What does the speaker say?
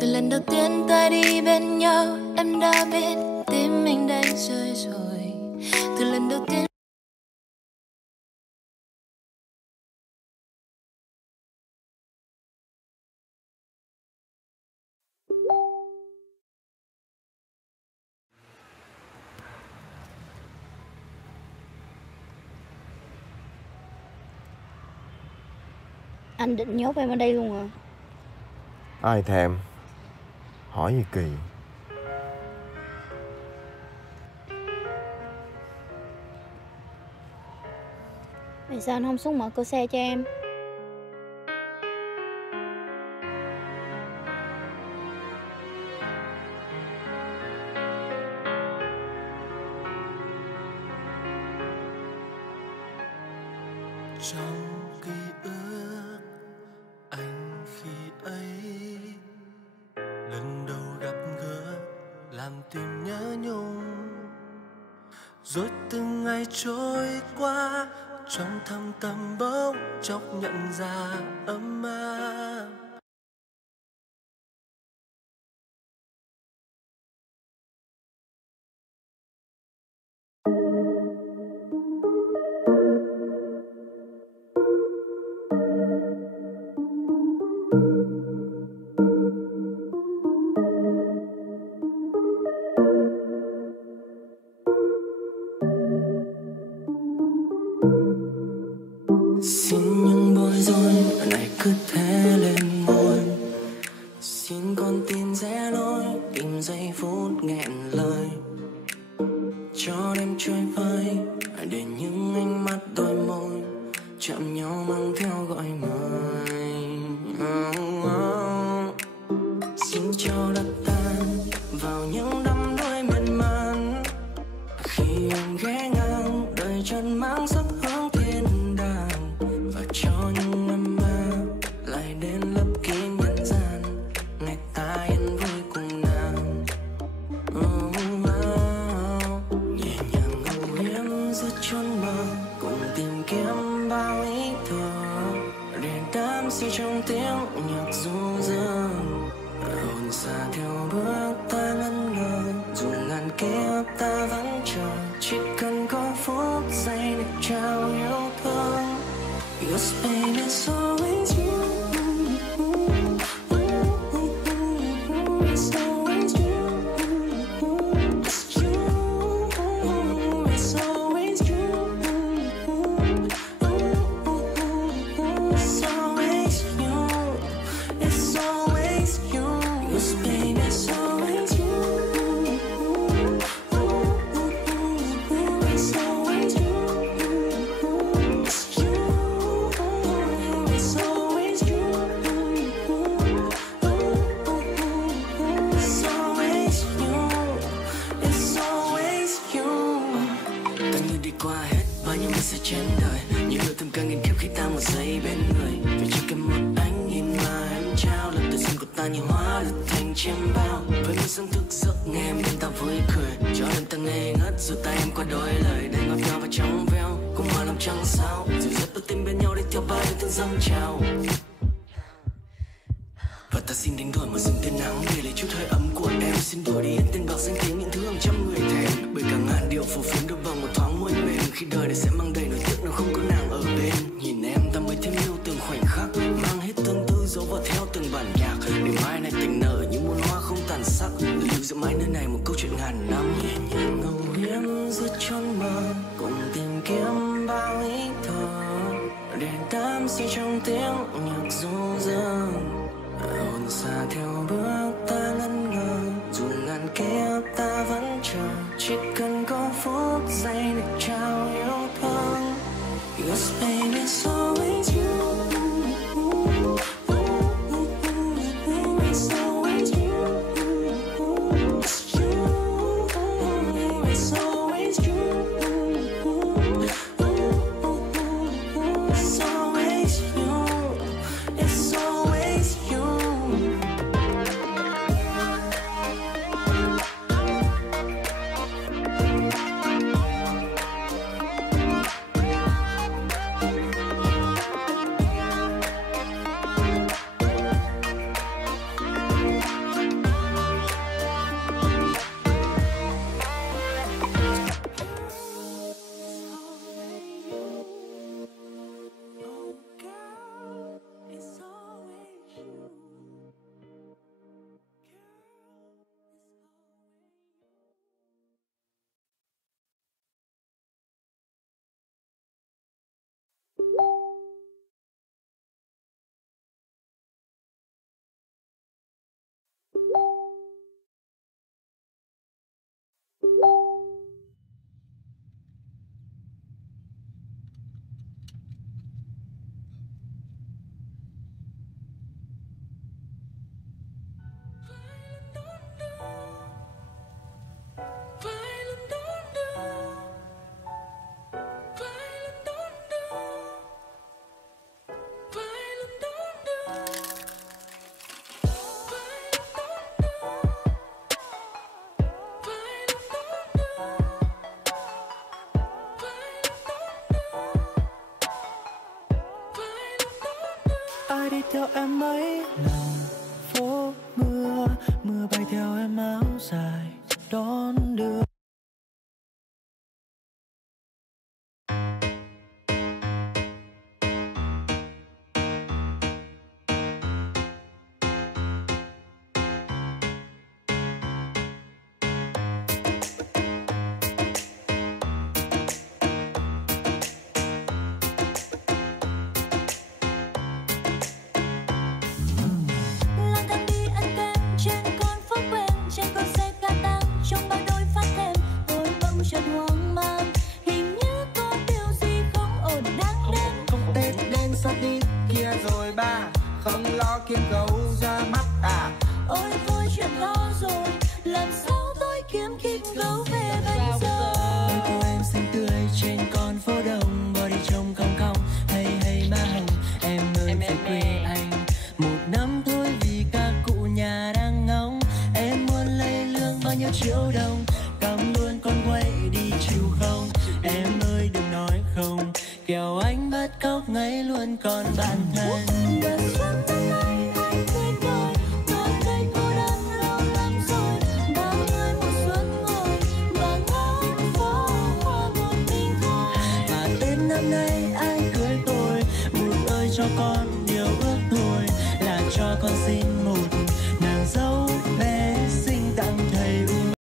Từ lần đầu tiên ta đi bên nhau, em đã biết tim mình đang rơi rồi. Từ lần đầu tiên Anh định nhốt em ở đây luôn à? Ai thèm. Hỏi gì kỳ. Vì sao anh không xuống mở cửa xe cho em? Trong ký ức anh khi ấy lần đầu gặp gỡ làm tim nhớ nhung, rồi từng ngày trôi qua trong thâm tâm bỗng chốc nhận ra ấm áp. Xin những bối rối này cứ thế lên môi, xin con tim rẽ lối tìm giây phút nghẹn lời, cho đêm trôi vơi để những ánh mắt đôi môi chạm nhau mang theo gọi mời. Xin cho đất tan vào những đắm đuối miên man, khi em ghé ngang đời chân mang sắc hướng thiên đàng, và cho những âm mơ lại đến lấp kín nhân gian ngày ta yên vui cùng nàng. Nhẹ nhàng ngủ hiếm giữa chốn mơ cùng tìm kiếm bao ý thơ để đắm say trong tiếng nhạc du dương, hồn xa theo bước ta ngân ngơ dù ngàn kiếp ta vẫn chờ, chỉ cần có phút giây được trao yêu thương. Yes, baby, it's always you. It's always you. It's you. It's always you. It's always you. It's always you. Yes, baby, it's always you. It's always you. It's you. It's always you. It's always you. It's always you. Ta như đi qua hết bao nhiêu mình sẽ trên đời, những điều thầm càng nghìn kiếp khi ta một giây bên người, vì chỉ cần một ánh nhìn mà em trao lần tự dưng của ta như hóa được thành chiêm bao. Với mình sáng thức giấc nghe em bên ta vui cười, cho đêm ta ngây ngất dù ta em qua đôi lời đầy ngọt ngào và trong veo, cùng hòa lòng trăng sao dịu dắt đôi tim bên nhau đi theo bao yêu thương dâng trào. Và ta xin đánh đổi một rừng tiên nắng để lấy chút hơi ấm của em, xin đuổi đi yên tên bạc danh tiếng những thứ hàng trăm người thèm, bởi cả ngàn điều phù phiếm được bằng một thoáng môi mềm, khi đời này sẽ mang đầy nỗi tiếc nếu không có nàng ở bên. Nhìn em ta mới thêm yêu từng khoảnh khắc, mang hết tương tư dấu vào theo từng bản nhạc, để mai này tình nở như muôn hoa không tàn sắc, để lưu giữ mãi nơi này một câu chuyện ngàn năm. Nhẹ nhàng ngầu hiếm giữa chốn mơ cùng tìm kiếm bao ý thơ để đắm say trong tiếng nhạc du dương, hồn xa theo bước ta ngân ngơ dù ngàn kiếp ta vẫn chờ, chỉ cần có phút giây được trao yêu thương. Yes, baby, it's always you. kẻo anh bắt cóc ngay luôn còn bạn thân. Mùa xuân năm nay anh cười tôi, ngọn cây cô đơn lâu lắm rồi. Bao người mùa xuân ngồi và ngắm phố hoa một mình thôi. Và Tết năm nay ai cưới tôi, một ơi cho con